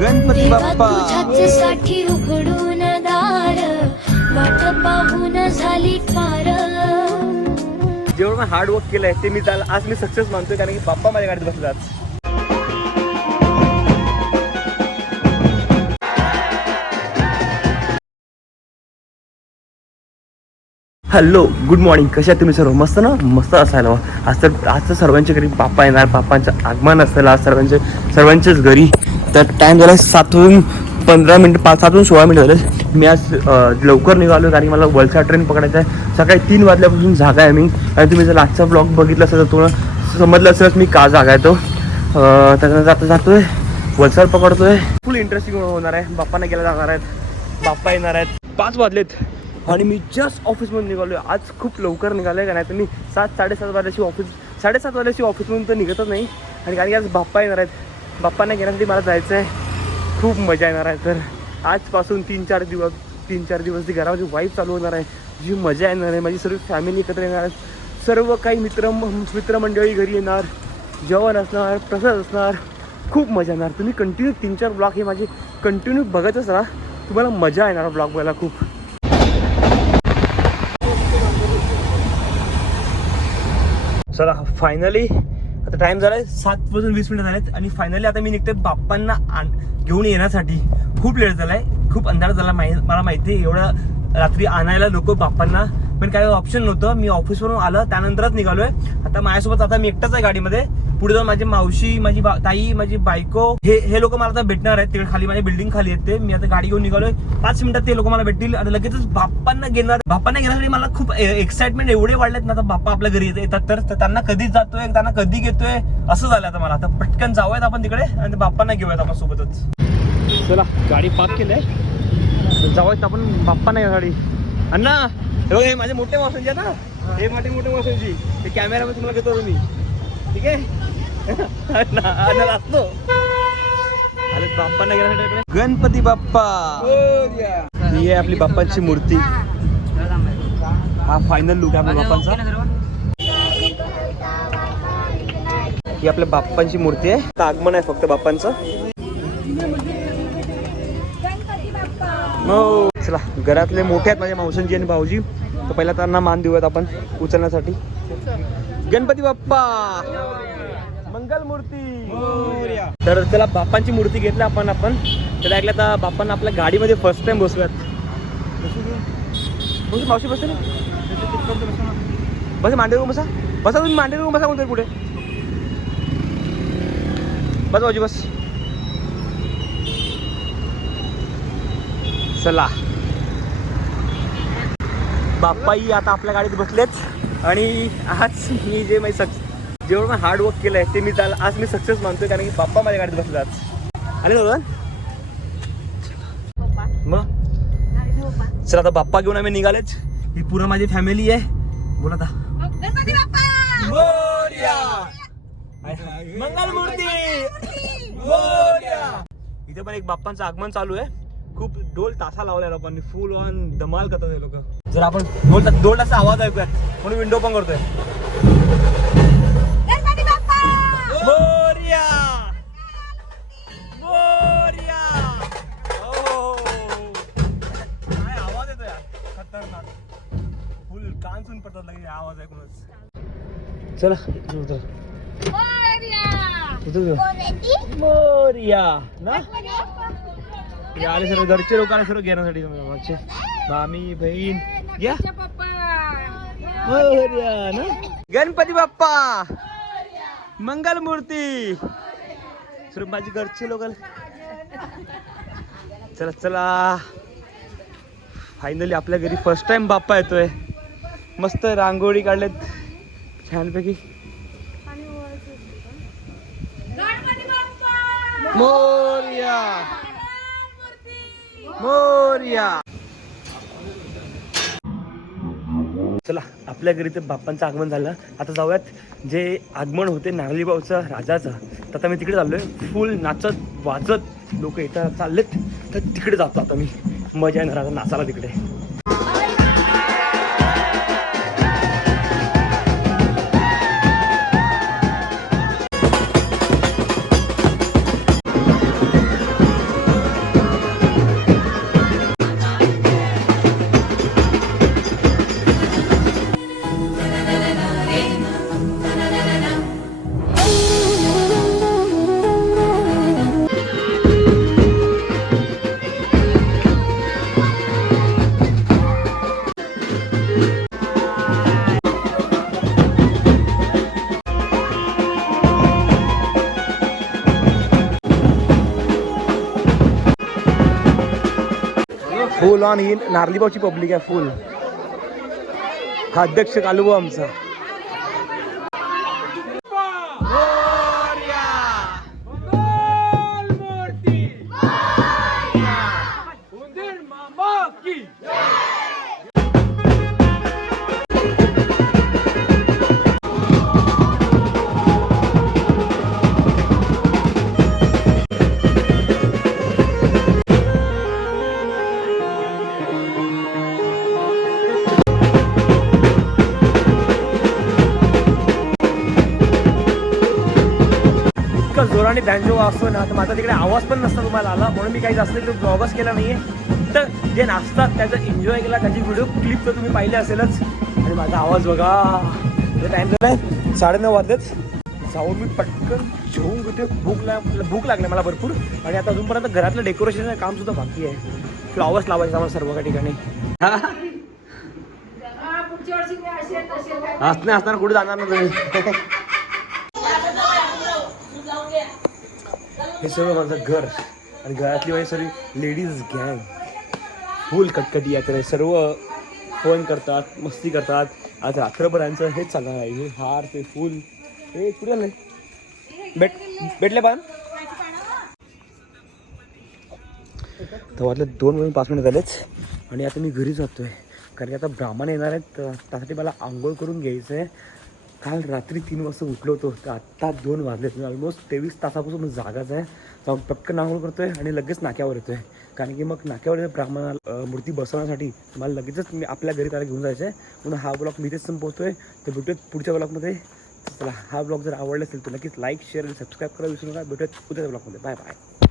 गणपती बाप्पा. तुझ्याच साठी उघडून दार वाट पाहून झाली फार जेवढं मी हार्ड वर्क केलंय ते मी त्याला आज मी सक्सेस मानतोय कारण की बाप्पा माझ्या गाडीत बसला आज हॅलो गुड मॉर्निंग कशा आहात तुम्ही सर्व? मस्त ना? मस्त असायला हवं. आज तर आज तर सर्वांच्या घरी बाप्पा येणार. बाप्पांचं आगमन असेल. आज सर्वांचे सर्वांच्याच घरी तर टाईम झाला सातहून पंधरा मिनटं पाच सातून सोळा मिनिटं झाले. मी आज लवकर निघालो कारण की मला वलसा ट्रेन पकडायचं आहे. सकाळी तीन वाजल्यापासून जागा आहे मी. आणि तुम्ही जर आजचा ब्लॉग बघितला असेल तर तुम्हाला समजलं असेलच मी का जागा आहे तो. आता त्याच्यानंतर आहे जातोय पकडतो पकडतोय. फुल इंटरेस्टिंग होणार आहे. बाप्पाने गेला जाणार आहेत. बाप्पा येणार आहेत. पाच वाजलेत. आणि मी जस्ट ऑफिसमधून निघालो आज खूप लवकर निघालो आहे का नाही तर मी सात साडेसात वाजल्याची ऑफिस साडेसात वाजल्याची ऑफिसमधून तर निघतच नाही. आणि कारण की आज बाप्पा येणार आहेत. बाप्पांना घेण्यासाठी मला जायचं आहे खूप मजा येणार आहे. तर आजपासून तीन चार दिवस तीन चार दिवस ती घरामध्ये वाईफ चालू होणार आहे. जी मजा येणार आहे. माझी सर्व फॅमिली एकत्र येणार आहे सर्व काही मित्र मित्रमंडळी घरी येणार. जेवण असणार प्रसाद असणार. खूप मजा येणार. तुम्ही कंटिन्यू तीन चार ब्लॉग हे माझे कंटिन्यू बघतच राहा. तुम्हाला मजा येणार ब्लॉग बघायला खूप. चला फायनली आता टाइम झालाय सात वाजून वीस मिनिटं झालेत आणि फायनली आता मी निघते बाप्पांना आण घेऊन येण्यासाठी. खूप लेट झालाय खूप अंधार झाला माहि मला माहिती आहे एवढं रात्री आणायला लोक बाप्पांना. पण काही ऑप्शन नव्हतं. मी ऑफिसवरून आलं त्यानंतरच निघालोय. आता माझ्यासोबत आता मी एकटाच आहे गाडीमध्ये. पुढे जाऊन माझी मावशी माझी ताई माझी बायको हे हे लोक मला आता भेटणार आहेत. तिकडे खाली माझी बिल्डिंग खाली आहेत ते. मी आता गाडी घेऊन निघालोय. पाच मिनिटात ते लोक मला भेटतील. आणि लगेचच बाप्पांना घेणार बाप्पांना घेण्यासाठी मला खूप एक्साइटमेंट एवढे वाढलेत ना आता बाप्पा आपल्या घरी येतात. तर त्यांना कधी जातोय त्यांना कधी घेतोय असं झालं आता मला. आता पटकन जाऊयात आपण तिकडे आणि बाप्पांना घेऊयात आपण सोबतच. चला गाडी पार्क केली आहे जाऊयात आपण बाप्पांना घ्या गाडी अण्णा! हे हे माझे मोठे मावसांची आहे ना. हे माझे मोठे मावसांची हे कॅमेरामध्ये तुम्हाला घेतो मी ठीक आहे? असतो. आले बाप्पांना. गणपती बाप्पा. ही आहे आपली बाप्पांची मूर्ती. हा फायनल लुक आहे आपल्या बाप्पांचा. ही आपल्या बाप्पांची मूर्ती आहे. आगमन आहे फक्त बाप्पांचं. हो. चला घरातले मोठे आहेत माझ्या मावसांजी आणि भाऊजी. तर पहिला त्यांना मान देऊयात आपण उचलण्यासाठी. गणपती बाप्पा. मंगल मूर्ती तर चला बाप्पांची मूर्ती घेतली आपण आपण. त्याला ऐकलं आता बाप्पांना आपल्या गाडीमध्ये फर्स्ट टाइम बसूयात. बसू मावशी बसते ना? बस मांडे बसा. बसा तुम्ही मांडे बसा कोणतरी पुढे. बस भाऊजी बस. चला. बाप्पाई आता आपल्या गाडीत बसलेत. आणि आज मी जे माझी सक्स जेवढं मी हार्ड वर्क केलं आहे ते मी त्याला आज मी सक्सेस मानतोय कारण की पप्पा माझ्या गाडीत बसतात आणि मग? चला आता बाप्पा घेऊन आम्ही निघालेच ही पूर्ण माझी फॅमिली आहे. बोला आता. मोरया! इथे पण एक बाप्पांचं आगमन चालू आहे. खूप ढोल तासा लावलाय लोकांनी. फुल ऑन धमाल करतात हे लोक. जर आपण ढोल ढोल तासा आवाज ऐकूयात म्हणून विंडो पण करतोय. मोरया! मोरया! हो. काय आवाज येतो यार? खतरनाक. फुल कान सुन पडतात लगे आवाज ऐकूनच. चला इकडे उतर. उतर. जाऊ. मोरया ना? आले सर्व घरचे लोक आले सर्व घेण्यासाठी मागचे. मामी बहीण घ्या मोरया ना? गणपती बाप्पा! मंगल मूर्ती. सर्व माझी घरचे लोक. चला चला. फायनली आपल्या घरी फर्स्ट टाइम बाप्पा येतोय. मस्त रांगोळी काढलेत. छानपैकी. मोर्या. मोर्या. चला आपल्या घरी ते बाप्पांचं आगमन झालं. आता जाऊयात जे आगमन होते नागलीबावचं राजाचं. तर आता मी तिकडे चाललोय. फुल नाचत वाजत लोक येतात चाललेत. तर तिकडे जातो आता मी. मजा येणार आता नाचायला तिकडे. फुल ऑन ही नारलीबावची पब्लिक आहे फुल. हा अध्यक्ष कालू आमचा. जोराने बँजो असतो ना तर माझा तिकडे आवाज पण नसता तुम्हाला आला म्हणून मी काही जास्त तिकडे ब्लॉगच केला नाहीये. तर जे नाचतात त्याचा एन्जॉय केला त्याची व्हिडिओ क्लिप तर तुम्ही पाहिले असेलच. आणि माझा आवाज बघा. टाइम झालाय. साडेनऊ वाजलेत. जाऊन मी पटकन जेवून घेते भूक लाग भूक लागली मला भरपूर. आणि आता अजूनपर्यंत घरातलं डेकोरेशन काम सुद्धा बाकी आहे. फ्लॉवर्स लावायचे आम्हाला सर्व काही ठिकाणी. असणे असताना कुठे जाणार ना तुम्ही? हे सगळं माझं घर. आणि घरातली माझी सर्व लेडीज गँग फुल कटकटी आहे सर्व फोन करतात मस्ती करतात. आज रात्रभर यांचं हेच चालणार आहे. हे हार ते फुल. हे कुठे नाही भेट भेटले पान? तर दोन वाजून पाच मिनिट झालेच. आणि आता मी घरी जातो आहे कारण की आता ब्राह्मण येणार आहेत तर त्यासाठी मला आंघोळ करून घ्यायचं आहे काल रात्री तीन वाजता उठलो होतो. तर आत्ता दोन वाजले मी ऑलमोस्ट तेवीस तासापासून जागाच आहे. जाऊन पटकन आंघोळ करतोय आणि लगेच नाक्यावर येतोय. कारण की मग नाक्यावर ब्राह्मणाला मूर्ती बसवण्यासाठी मला लगेचच मी आपल्या घरी त्याला घेऊन जायचं आहे म्हणून हा ब्लॉग मी इथेच संपवतोय. तर भेटूयात पुढच्या ब्लॉगमध्ये. चला हा ब्लॉग जर आवडला असेल तर नक्कीच लाईक शेअर आणि सबस्क्राईब करायला विसरू नका. भेटूयात उद्याच्या ब्लॉगमध्ये. Bye bye